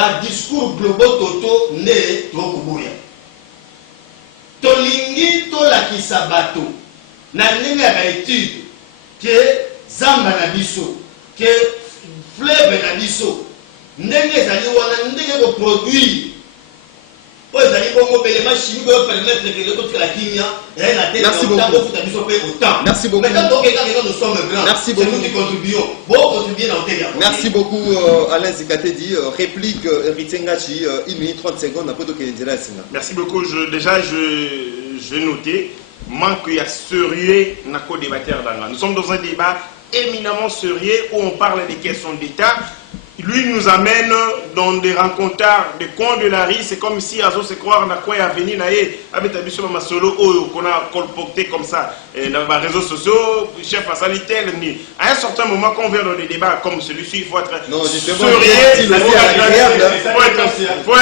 ba discours global toto ne tokubuya tolingi tolakisa bato na ndenge ya baétude ke zamba na biso ke fleuve na biso ndenge ezali wana ndenge koproduire oyo ezali bongo belema chimique oyo permettre ke leko tikala kimia ezali na tete otango ofuta biso mpe autant. Merci beaucoup. Mais quand nous sommes grands, merci c'est beaucoup. nous qui contribuons. Bon, contribuer dans le terrain. Merci beaucoup Alain Zikatedi. Réplique Héritier Ngachi, 1 minute 30 secondes après Tokenizela Singa. Merci beaucoup. J'ai noté manque il y a sérieux dans le débat. Nous sommes dans un débat éminemment sérieux où on parle des questions d'État. Lui nous amène dans des rencontres, des coins de la rue. C'est comme si Azo se croire dans quoi à venir avec ta mission solo qu'on a colporté comme ça dans les réseaux sociaux, chef à salitel. À un certain moment, quand on vient dans des débats comme celui-ci, il faut être sérieux, faut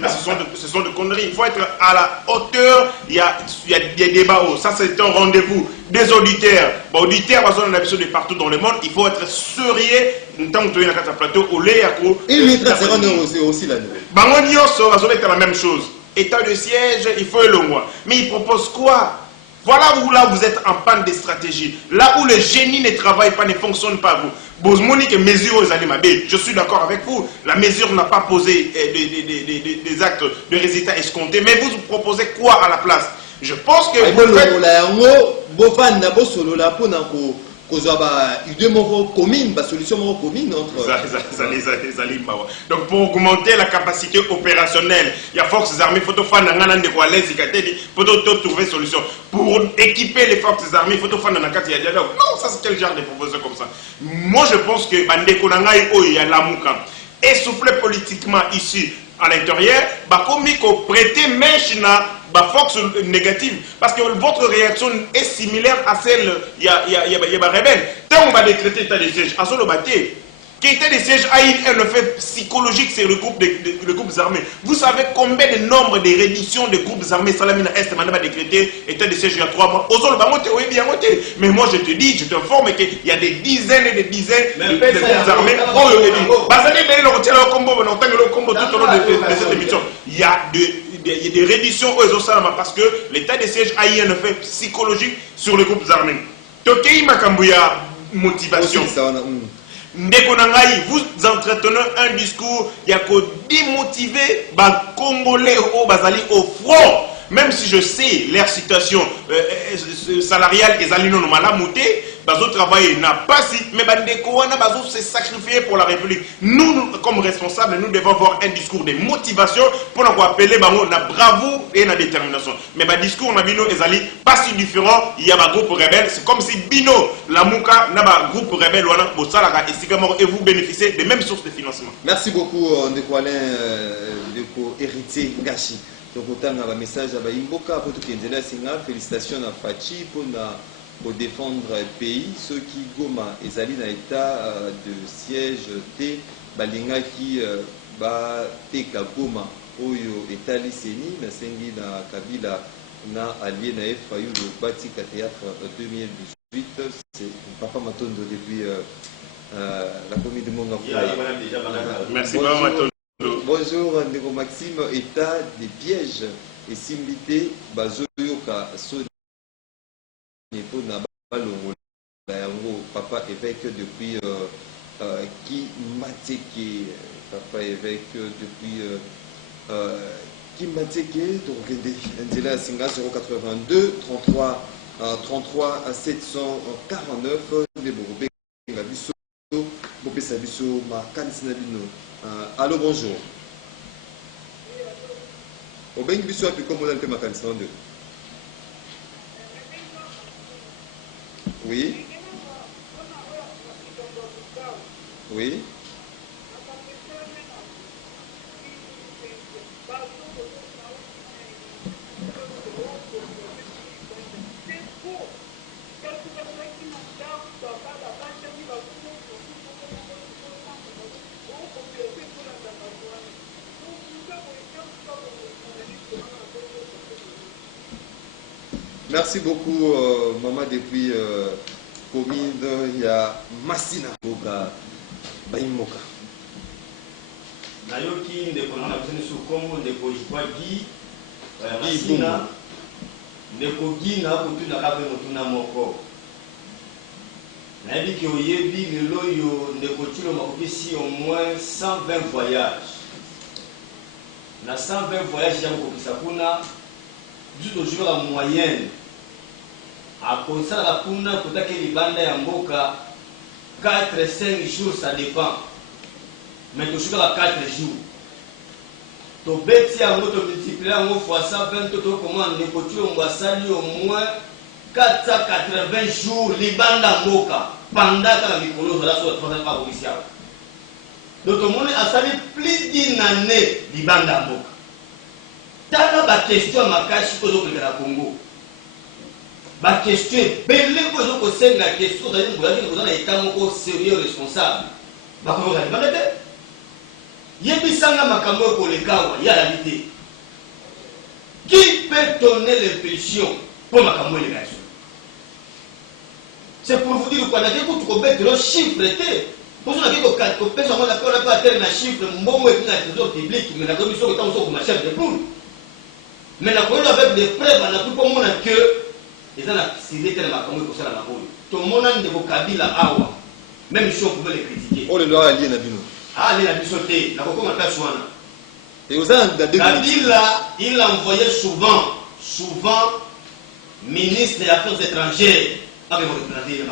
mais ce sont de conneries. Il faut être à la hauteur. Il y a des débats. Ça, c'est un rendez-vous des auditeurs. Bon, auditeurs, on a besoin de partout dans le monde. Il faut être sérieux. Tant que tu es dans le plateau, au lait, il met 30 secondes aussi la nouvelle. On va la même chose. État de siège, il faut le mois. Mais il propose quoi? Voilà où là vous êtes en panne de stratégie. Là où le génie ne travaille pas, ne fonctionne pas. Vous monique mesure aux animés. Je suis d'accord avec vous. La mesure n'a pas posé des actes de résultats escomptés. Mais vous proposez quoi à la place? Je pense que donc pour augmenter la capacité opérationnelle, il y a forces armées, il faut trouver solution. Pour équiper les forces armées, il faut faire un dialogue. Non, ça c'est quel genre de proposition comme ça? Moi je pense que il y a la mouka essoufflé politiquement ici à l'intérieur, comme il faut prêter mèche force négative, parce que votre réaction est similaire à celle il y a rebelle. Tant on va décréter état de siège, à solo bâté, l'état de siège a un effet psychologique sur le groupe armés. Vous savez combien de nombre de réductions de groupes armés Salamina Est va décréter état de siège il y a 3 mois. Mais moi je te dis, je t'informe qu'il y a des dizaines et des dizaines de groupes armés. Il y a des réductions aux Osalama parce que l'état de siège a eu un effet psychologique sur les groupes armés. Tokei Makambuya, motivation. Vous entretenez un discours qui a démotivé les Congolais au front. Même si je sais leur situation salariale et non malamouté, bazo travailler n'a pas si, mais bazo se sacrifier pour la République. Nous, comme responsables, nous devons avoir un discours de motivation pour nous appeler la bravoure et la détermination. Mais le discours n'a pas si différent. Il y a un groupe rebelle. C'est comme si Bino, la Mouka, n'a pas un groupe rebelle et vous bénéficiez des mêmes sources de financement. Merci beaucoup, Ndeko Alain, Ndeko Héritier Ngachi. Donc, autant un message à Imboka pour tout Kenzela Singa. Félicitations à Fachi pour défendre le pays. Ceux qui goma et zali dans l'état de siège T, Balinga qui ba teka goma oyo etali seni na sengi na Kabila na allié na FAU le Batika Théâtre 2018. C'est Papa Matondo depuis la commune de Mongafou. Merci Matondo. Bonjour, Ndeko Maxime, état des pièges et similité, Bazoyoka, Soni, Nepona, Balongo, papa évêque depuis qui Mateke, papa évêque depuis qui Mateke, donc Ndela Singa 082 33 33 749, les Bourbe, la Bisso, Bopé Sabisso, Makansina Bino. Allô, bonjour. Au bain biso api comme on a fait ma candidature. Oui. Oui. Merci beaucoup, maman, depuis commune ya Masina boka baimboka. Nayoki ndeko na biso su kombo ndeko Jwagi Masina ndeko Gina kutuna kabe mutuna moko. Nayebi ki oyebi lelo yo ndeko Tshilo makopisi au moins 120 voyages. Na 120 voyages ya kokopisa kuna juste toujours la moyenne à cause la kuna kotake libanda ya mboka 4-5 jours ça dépend. Mais toujours à 4 jours. To beti ya moto multiplier en fois 120 to comment ndeko Tshilo mbasali au moins 480 jours libanda mboka pendant que la mikolo za la so fa pas officiel. Donc tout le monde a sali plus d'une année libanda mboka. Tala ba question makashi ko zo koleka Congo. Ba question belé ko zo ko senga question za ni ngolaki ko na état moko sérieux responsable. Ba ko ngala ba bébé. Yebisanga makambo ko lekawa ya la vité. Qui peut donner l'impression pour makambo les gars? C'est pour vous dire quoi, n'a que tout compte le chiffre était. Pour ça que personne n'a pas atteint un chiffre, bon et un trésor public, mais la commission est en train de chef de poule. Mais la commission avec des preuves, on a tout pour moi que ils ont accidé tellement comme ça la boule. Tout le monde a des Kabila awa. Même si on pouvait les critiquer. Oh le droit allié na bino. Ah les abisoté, la coco m'a fait soin. Et aux ans de Kabila, il envoyait souvent ministre des Affaires étrangères. Avec votre représenté,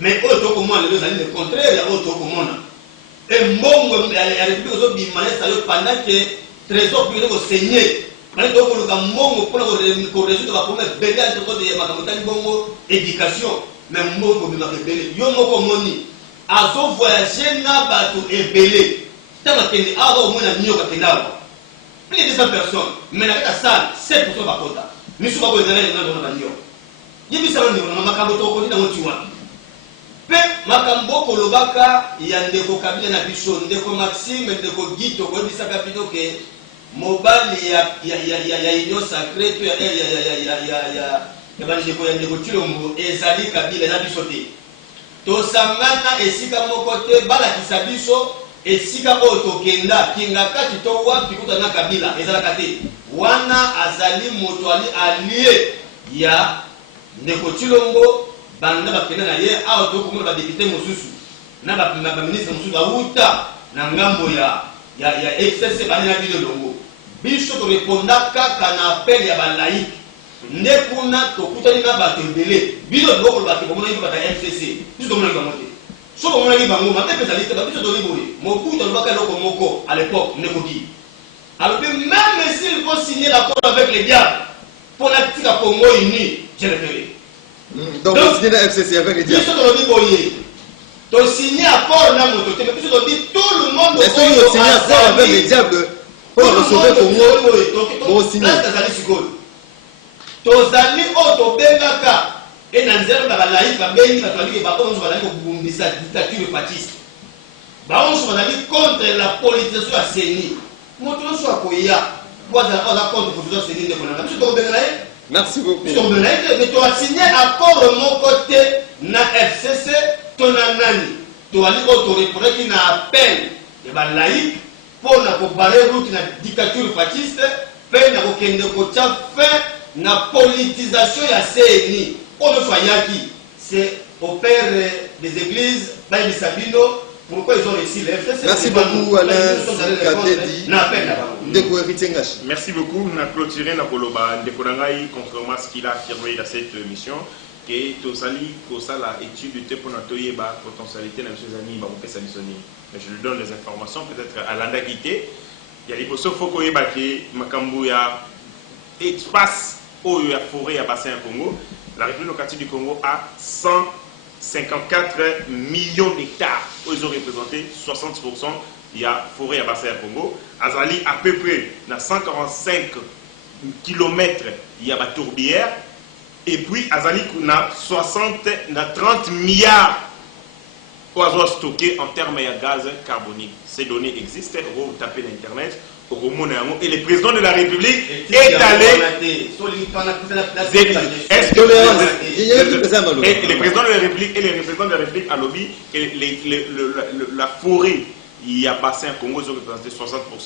mais autre comment le contraire, il y a autre comment. Et bon, il y a des choses qui m'ont pendant que trésor public au Seigneur. Pendant que le Gamon pour résoudre la première belle de Makamotani Bongo, éducation, mais mon comme la rebelle. Yo moko moni, azo voyager na bateau et belé. Tant que ni ava au moins na nyoka kenaba. Plus de 200 personnes, mais na ta salle 7% ba kota. Ni suba ko ezala na banyo. Yebisama ndeko na makambo to ko na moti wapi pe makambo ko lobaka ya ndeko Kabila na biso ndeko Maxime ndeko Gito ko bisaka bino ke mobali ya union sacrée to ya bandeko ya ndeko Tshilombo ezali Kabila na biso te to sangana esika moko te bala kisabiso esika o tokenda kinga kati to wapi kutana Kabila ezala kate wana azali moto ali allié ya ndeko Tshilombo banda bakenda na ye awa to komona ba député mosusu na ba ministre mosusu auta na ngambo ya FCC bali na bino longo biso to répondaka kaka na appel ya ba laïque ndekuna to kutani na bato ebele bino loko ba ke komona ba FCC biso to mona ba mote so ko mona ba ngoma pe pesa liste ba biso to libori mokuta lobaka loko moko à l'époque ndeko ki alors même s'il faut signer l'accord avec les diables pour la petite Congo uni, j'ai référé. Donc, vous signez la FCC avec les diables. Tu as signé accord dans mon côté, mais tu as dit tout le monde. Est-ce que vous signez accord avec les diables pour recevoir Congo? Vous signez. Tu as dit, oh, tu as bengaka. Et dans le cas de laïque, tu as dit que tu as dit que dictature fasciste. Tu as dit contre la politisation à CENI. Moi, tu as dit merci beaucoup. Mais tu as signé accord de mon côté na FCC, ton anani. Tu as dit que tu as appel de la laïque pour la route de la dictature fasciste, pour la fin la politisation de la CNI. On ne fait c'est au père des églises, Baïbi Sabino. Pourquoi ils ont réussi les FCC? Merci beaucoup Alain Kadedi. Merci beaucoup. On a clôturé Nakoloba Ndekonangai, contrairement à ce qu'il a affirmé dans cette mission, que Tosali, Kosala, étude de Teponatoyeba, potentialité, même ses amis, mais je lui donne les informations, peut-être à l'andagité. Il y a des postes Fokoyeba qui Makambuya, espace où il y a forêt à bassin Congo. La République démocratique du Congo a 154 millions d'hectares. Ils ont représenté 60%. Il y a forêt à bassin à Congo. Azali à peu près dans 145 km, il y a ma tourbière. Et puis Azali a 30 milliards oiseaux stockés en termes de gaz carbonique. Ces données existent, vous tapez dans Internet, et le président de la République est allé. Est-ce que le président de la République et les représentants de la République à lobby la forêt, il y a bassin à Congo, 60%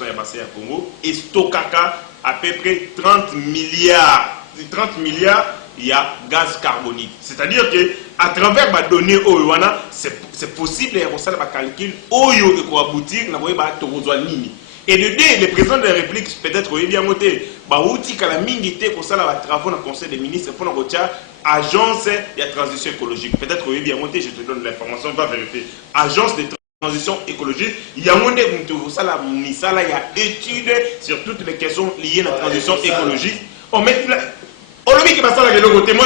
il y a bassin à Congo, et stockaka à peu près 30 milliards. 30 milliards, il y a gaz carbonique. C'est-à-dire que à travers les données Oyoana, c'est possible de faire un calcul Oyo et quoi aboutir na boyeba tokozwa nini. Et de deux, le président de la République peut-être qu'il y a monté ba outil kala mingi te ko sala ba travaux dans le conseil des ministres pour notre agence de transition écologique. Peut-être qu'il y a monté, je te donne l'information, on va vérifier. Agence de transition écologique, il y a monté sala misala, il y a études sur toutes les questions liées à la transition écologique. On met moi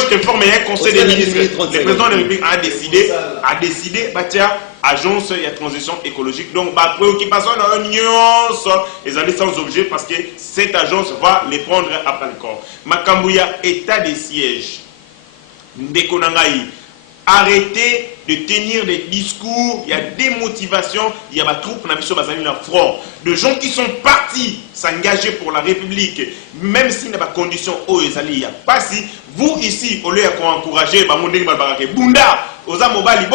je t'informe, il y a un conseil des ministres. Le président de la République a décidé, agence de transition écologique. Donc, préoccupation dans l'union, les années sans objet, parce que cette agence va les prendre après le corps. Makambouya, état de siège. Ndekonangaï. Arrêtez de tenir des discours, il y a des motivations, il y a des troupes dans front, de gens qui sont partis s'engager pour la République, même s'il n'y a pas de conditions, il n'y a pas si, vous ici, au lieu d'encourager, Bunda, aux Amobali,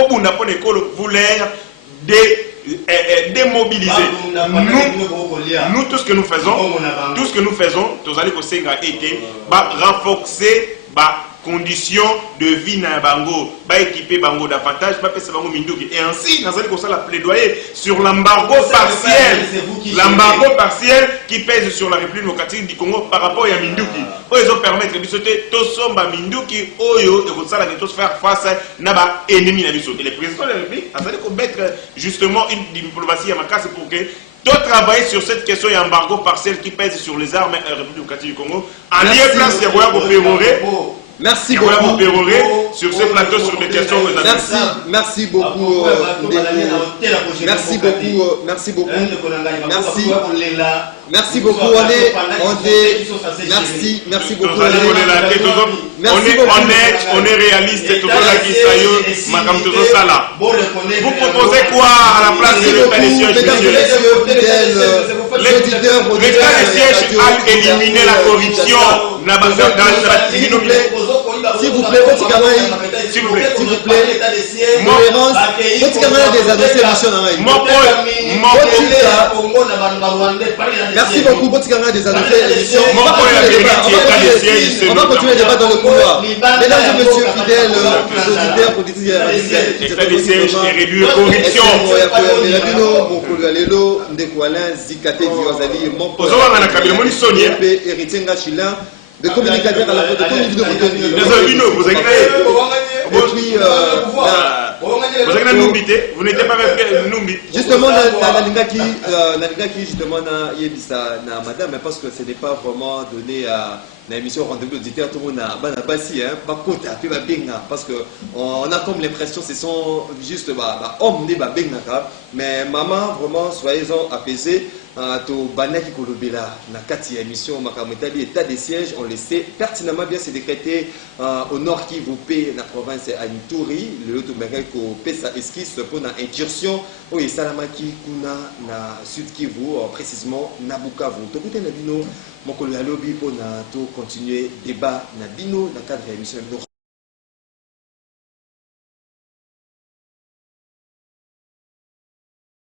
vous l'air démobiliser. Nous, tout ce que nous faisons, tous allez été renforcer, conditions de vie na bango, équiper bango davantage, bango minduki. Et ainsi, nous allons la plaidoyer sur l'embargo partiel qui pèse sur la République démocratique du Congo par rapport à Minduki. Ils ont permettre de sauter Tosomba Minduki, Oyo, et de faire face à Naba ennemi na biso. Et le président de la République a fallu mettre justement une diplomatie à ma casse pour que de travailler sur cette question d'embargo partiel qui pèse sur les armes de la République démocratique du Congo. En lieu place, il y a merci beaucoup. Sur ce plateau, sur des questions. Merci beaucoup. Merci beaucoup. Merci beaucoup. Merci beaucoup. Merci beaucoup. On est réaliste. Vous proposez quoi à la place de l'état des sièges? L'état des sièges a éliminé la corruption. S'il vous plaît, merci beaucoup, on va continuer le débat dans le couloir. Mesdames et messieurs fidèles auditeurs, de communicateur à la fois de vous n'étiez pas justement justement na madame, parce que ce n'est pas vraiment donné à l'émission rendez-vous auditeur, tout le monde a parce que on a comme l'impression ce sont juste hommes mais maman vraiment soyez-en apaisés. To banaki kolobela na kati ya émission makametali état des sièges, on le sait pertinemment bien, c'est décrété au nord Kivu pe na province ya Ituri le to ko pesa esquisse pour na incursion o esalamaki kuna na sud Kivu, précisément na Bukavu. To kote na bino mokolo ya lobi pour na to continuer débat na bino na cadre ya émission.